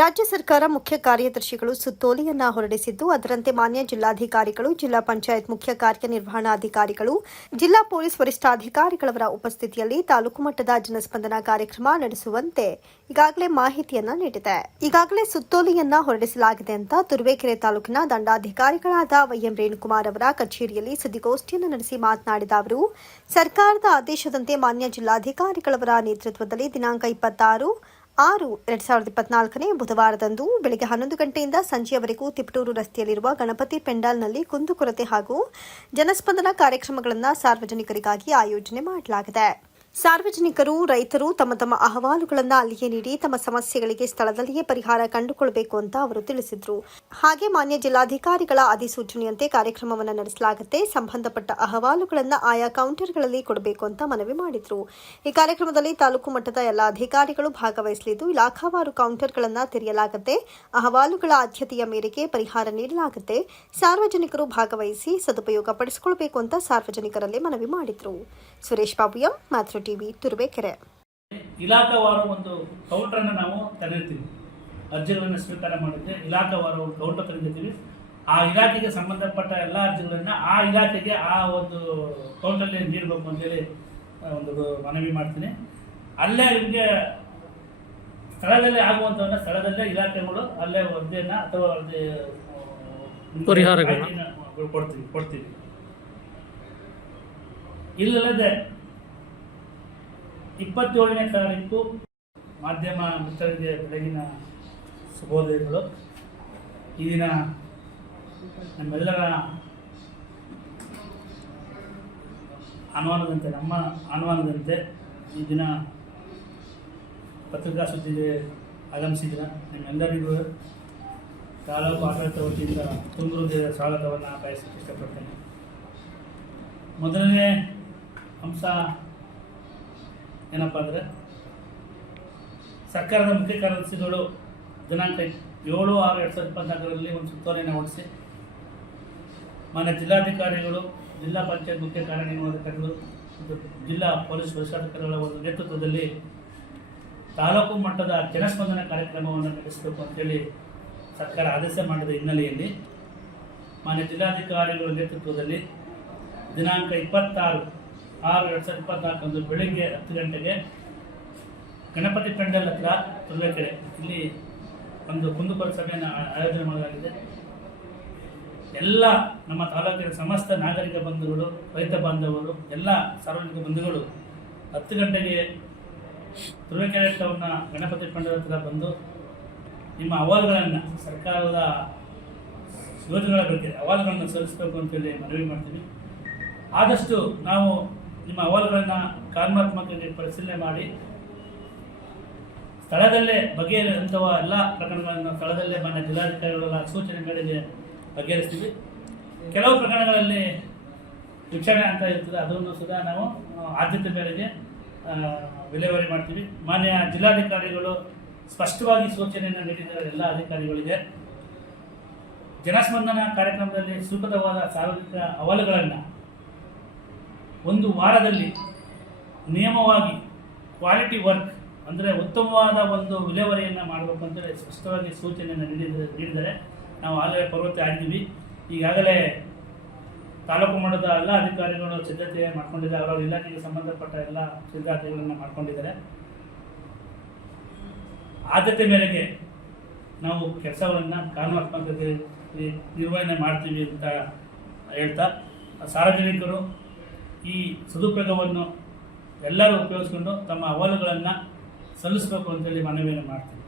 ರಾಜ್ಯ ಸರ್ಕಾರ ಮುಖ್ಯ ಕಾರ್ಯದರ್ಶಿಗಳು ಸುತ್ತೋಲೆಯನ್ನ ಹೊರಡಿಸಿದ್ದು, ಅದರಂತೆ ಮಾನ್ಯ ಜಿಲ್ಲಾಧಿಕಾರಿಗಳು, ಜಿಲ್ಲಾ ಪಂಚಾಯತ್ ಮುಖ್ಯ ಕಾರ್ಯನಿರ್ವಹಣಾಧಿಕಾರಿಗಳು, ಜಿಲ್ಲಾ ಪೊಲೀಸ್ ವರಿಷ್ಠಾಧಿಕಾರಿಗಳವರ ಉಪಸ್ಥಿತಿಯಲ್ಲಿ ತಾಲೂಕು ಮಟ್ಟದ ಜನಸ್ಪಂದನ ಕಾರ್ಯಕ್ರಮ ನಡೆಸುವಂತೆ ಈಗಾಗಲೇ ಮಾಹಿತಿಯನ್ನ ನೀಡಿದೆ. ಈಗಾಗಲೇ ಸುತ್ತೋಲೆಯನ್ನ ಹೊರಡಿಸಲಾಗಿದೆ ಅಂತ ತುರುವೇಕೆರೆ ತಾಲೂಕಿನ ದಂಡಾಧಿಕಾರಿಗಳಾದ ವೈಎಂ ರೇಣುಕುಮಾರ್ ಅವರ ಕಚೇರಿಯಲ್ಲಿ ಸುದ್ದಿಗೋಷ್ಠಿಯನ್ನು ನಡೆಸಿ ಮಾತನಾಡಿದ ಅವರು, ಸರ್ಕಾರದ ಆದೇಶದಂತೆ ಮಾನ್ಯ ಜಿಲ್ಲಾಧಿಕಾರಿಗಳವರ ನೇತೃತ್ವದಲ್ಲಿ ದಿನಾಂಕ 26/6/2024 ಬುಧವಾರದಂದು ಬೆಳಗ್ಗೆ 11 ಗಂಟೆಯಿಂದ ಸಂಜೆಯವರೆಗೂ ತಿಪಟೂರು ರಸ್ತೆಯಲ್ಲಿರುವ ಗಣಪತಿ ಪೆಂಡಾಲ್ನಲ್ಲಿ ಕುಂದುಕೊರತೆ ಹಾಗೂ ಜನಸ್ಪಂದನ ಕಾರ್ಯಕ್ರಮಗಳನ್ನು ಸಾರ್ವಜನಿಕರಿಗಾಗಿ ಆಯೋಜನೆ ಮಾಡಲಾಗಿದೆ. ಸಾರ್ವಜನಿಕರು, ರೈತರು ತಮ್ಮ ತಮ್ಮ ಅಹವಾಲುಗಳನ್ನು ಅಲ್ಲಿಯೇ ನೀಡಿ ತಮ್ಮ ಸಮಸ್ಯೆಗಳಿಗೆ ಸ್ಥಳದಲ್ಲಿಯೇ ಪರಿಹಾರ ಕಂಡುಕೊಳ್ಳಬೇಕು ಅಂತ ಅವರು ತಿಳಿಸಿದರು. ಹಾಗೆ ಮಾನ್ಯ ಜಿಲ್ಲಾಧಿಕಾರಿಗಳ ಅಧಿಸೂಚನೆಯಂತೆ ಕಾರ್ಯಕ್ರಮವನ್ನು ನಡೆಸಲಾಗುತ್ತೆ. ಸಂಬಂಧಪಟ್ಟ ಅಹವಾಲುಗಳನ್ನು ಆಯಾ ಕೌಂಟರ್ಗಳಲ್ಲಿ ಕೊಡಬೇಕು ಅಂತ ಮನವಿ ಮಾಡಿದರು. ಈ ಕಾರ್ಯಕ್ರಮದಲ್ಲಿ ತಾಲೂಕು ಮಟ್ಟದ ಎಲ್ಲ ಅಧಿಕಾರಿಗಳು ಭಾಗವಹಿಸಲಿದ್ದು, ಇಲಾಖಾವಾರು ಕೌಂಟರ್ಗಳನ್ನು ತೆರೆಯಲಾಗುತ್ತೆ. ಅಹವಾಲುಗಳ ಆದ್ಯತೆಯ ಮೇರೆಗೆ ಪರಿಹಾರ ನೀಡಲಾಗುತ್ತೆ. ಸಾರ್ವಜನಿಕರು ಭಾಗವಹಿಸಿ ಸದುಪಯೋಗ ಪಡಿಸಿಕೊಳ್ಳಬೇಕು ಅಂತ ಸಾರ್ವಜನಿಕರಲ್ಲಿ ಮನವಿ ಮಾಡಿದರು. ಸುರೇಶ್ ಬಾಬು ಎಂ, ಮಾತೃ ಟಿವಿ, ತುರುವೇಕೆರೆ. ಇಲಾಖಾವಾರು ಒಂದು ಕೌಂಟರ್ ಅನ್ನು ನಾವು ತೆರೆದಿರ್ತೀವಿ. ಅರ್ಜಿಗಳನ್ನು ಸ್ವೀಕಾರ ಮಾಡಿದ್ರೆ ಇಲಾಖಾವಾರು ಕೌಂಟರ್ ತೆರೆದಿರ್ತೀವಿ. ಆ ಇಲಾಖೆಗೆ ಸಂಬಂಧಪಟ್ಟ ಎಲ್ಲ ಅರ್ಜಿಗಳನ್ನ ಆ ಇಲಾಖೆಗೆ ಆ ಒಂದು ಕೌಂಟರ್ಲಿ ನೀಡಬೇಕು ಅಂತೇಳಿ ಒಂದು ಮನವಿ ಮಾಡ್ತೀನಿ. ಅಲ್ಲೇ ನಿಮಗೆ ಸ್ಥಳದಲ್ಲೇ ಆಗುವಂಥವನ್ನ ಸ್ಥಳದಲ್ಲೇ ಇಲಾಖೆಗಳು ಅಲ್ಲೇ ವರದಿಯನ್ನ ಅಥವಾ ಪರಿಹಾರಗಳನ್ನ ಕೊಡ್ತೀವಿ. ಇಲ್ಲದೆ 27ನೇ ತಾರೀಕು ಮಾಧ್ಯಮ ಮಿತ್ರರಿಗೆ ಬೆಳಗಿನ ಶುಭೋದಯಗಳು. ಈ ದಿನ ನಮ್ಮೆಲ್ಲರ ನಮ್ಮ ಆಹ್ವಾನದಂತೆ ಈ ದಿನ ಪತ್ರಿಕಾ ಸುದ್ದಿಗೆ ಆಗಮಿಸಿದ ನಿಮ್ಮೆಲ್ಲರಿಗೂ ತಾಲೂಕು ಆಡಳಿತ ವತಿಯಿಂದ ತುಂಬ ಸ್ವಾಗತವನ್ನು ಬಯಸಕ್ಕೆ ಇಷ್ಟಪಡ್ತೇನೆ. ಮೊದಲನೇ ಅಂಶ ಏನಪ್ಪ ಅಂದರೆ, ಸರ್ಕಾರದ ಮುಖ್ಯ ಕಾರ್ಯದರ್ಶಿಗಳು ದಿನಾಂಕ 7/6/2024 ಒಂದು ಸುತ್ತೋಲೆಯನ್ನು ಹೊರಡಿಸಿ ಮಾನ್ಯ ಜಿಲ್ಲಾಧಿಕಾರಿಗಳು, ಜಿಲ್ಲಾ ಪಂಚಾಯತ್ ಮುಖ್ಯ ಕಾರ್ಯನಿರ್ವಹಣಾಧಿಕಾರಿಗಳು ಮತ್ತು ಜಿಲ್ಲಾ ಪೊಲೀಸ್ ವರಿಷ್ಠಾಧಿಕಾರಿಗಳ ಒಂದು ನೇತೃತ್ವದಲ್ಲಿ ತಾಲೂಕು ಮಟ್ಟದ ಜನಸ್ಪಂದನ ಕಾರ್ಯಕ್ರಮವನ್ನು ನಡೆಸಬೇಕು ಅಂತೇಳಿ ಸರ್ಕಾರ ಆದೇಶ ಮಾಡಿದ ಹಿನ್ನೆಲೆಯಲ್ಲಿ ಮಾನ್ಯ ಜಿಲ್ಲಾಧಿಕಾರಿಗಳ ನೇತೃತ್ವದಲ್ಲಿ ದಿನಾಂಕ 26/6/2024 ಬೆಳಗ್ಗೆ 10 ಗಂಟೆಗೆ ಗಣಪತಿ ಪೆಂಡಲ್ ಹತ್ರ ತುರುವೇಕೆರೆ ಇಲ್ಲಿ ಒಂದು ಕುಂದುಕೊರತೆ ಸಭೆಯನ್ನು ಆಯೋಜನೆ ಮಾಡಲಾಗಿದೆ. ಎಲ್ಲ ನಮ್ಮ ತಾಲೂಕಿನ ಸಮಸ್ತ ನಾಗರಿಕ ಬಂಧುಗಳು, ರೈತ ಬಾಂಧವರು, ಎಲ್ಲ ಸಾರ್ವಜನಿಕ ಬಂಧುಗಳು 10 ಗಂಟೆಗೆ ತುರುವೇಕೆರೆ ಟೌನ್ನ ಗಣಪತಿ ಪೆಂಡಲ್ ಹತ್ರ ಬಂದು ನಿಮ್ಮ ಅಹವಾಲುಗಳನ್ನು, ಸರ್ಕಾರದ ಯೋಜನೆಗಳ ಬಗ್ಗೆ ಅಹವಾಲುಗಳನ್ನು ಸಲ್ಲಿಸಬೇಕು ಅಂತೇಳಿ ಮನವಿ ಮಾಡ್ತೀವಿ. ಆದಷ್ಟು ನಾವು ನಿಮ್ಮ ಅಹವಾಲುಗಳನ್ನು ಕಾನೂನಾತ್ಮಕವಾಗಿ ಪರಿಶೀಲನೆ ಮಾಡಿ ಸ್ಥಳದಲ್ಲೇ ಬಗೆಹರಿಸುವ ಎಲ್ಲ ಪ್ರಕರಣಗಳನ್ನು ಸ್ಥಳದಲ್ಲೇ ಮಾನ್ಯ ಜಿಲ್ಲಾಧಿಕಾರಿಗಳ ಸೂಚನೆ ಮೇರೆಗೆ ಬಗೆಹರಿಸ್ತೀವಿ. ಕೆಲವು ಪ್ರಕರಣಗಳಲ್ಲಿ ವಿಚಾರಣೆ ಅಂತ ಇರ್ತದೆ, ಅದನ್ನು ಸುಧಾ ನಾವು ಆದ್ಯತೆ ಮೇರೆಗೆ ವಿಲೇವಾರಿ ಮಾಡ್ತೀವಿ. ಮಾನ್ಯ ಜಿಲ್ಲಾಧಿಕಾರಿಗಳು ಸ್ಪಷ್ಟವಾಗಿ ಸೂಚನೆಯನ್ನು ನೀಡಿದ್ದಾರೆ ಎಲ್ಲ ಅಧಿಕಾರಿಗಳಿಗೆ. ಜನಸ್ಪಂದನ ಕಾರ್ಯಕ್ರಮದಲ್ಲಿ ಸೂಕ್ತವಾದ ಸಾರ್ವಜನಿಕ ಅಹವಾಲುಗಳನ್ನು ಒಂದು ವಾರದಲ್ಲಿ ನಿಯಮವಾಗಿ ಕ್ವಾಲಿಟಿ ವರ್ಕ್ ಅಂದರೆ ಉತ್ತಮವಾದ ಒಂದು ವಿಲೇವಾರಿಯನ್ನು ಮಾಡಬೇಕು ಅಂತೇಳಿ ಸ್ಪಷ್ಟವಾಗಿ ಸೂಚನೆಯನ್ನು ನೀಡಿದರೆ ನಾವು ಆಗಲೇ ಪ್ರವೃತ್ತಿ ಆಗಿದ್ದೀವಿ. ಈಗಾಗಲೇ ತಾಲೂಕು ಮಟ್ಟದ ಎಲ್ಲ ಅಧಿಕಾರಿಗಳು ಸಿದ್ಧತೆ ಮಾಡ್ಕೊಂಡಿದ್ದಾರೆ. ಅವರ ಇಲಾಖೆಗೆ ಸಂಬಂಧಪಟ್ಟ ಎಲ್ಲ ಸಿದ್ಧತೆಗಳನ್ನು ಮಾಡ್ಕೊಂಡಿದ್ದಾರೆ. ಆದ್ಯತೆ ಮೇರೆಗೆ ನಾವು ಕೆಲಸಗಳನ್ನು ಕಾನೂನಾತ್ಮಕತೆ ನಿರ್ವಹಣೆ ಮಾಡ್ತೀವಿ ಅಂತ ಹೇಳ್ತಾ, ಸಾರ್ವಜನಿಕರು ಈ ಸದುಪಯೋಗವನ್ನು ಎಲ್ಲರೂ ಉಪಯೋಗಿಸ್ಕೊಂಡು ತಮ್ಮ ಅಹವಾಲುಗಳನ್ನು ಸಲ್ಲಿಸಬೇಕು ಅಂತೇಳಿ ಮನವಿಯನ್ನು ಮಾಡ್ತೀವಿ.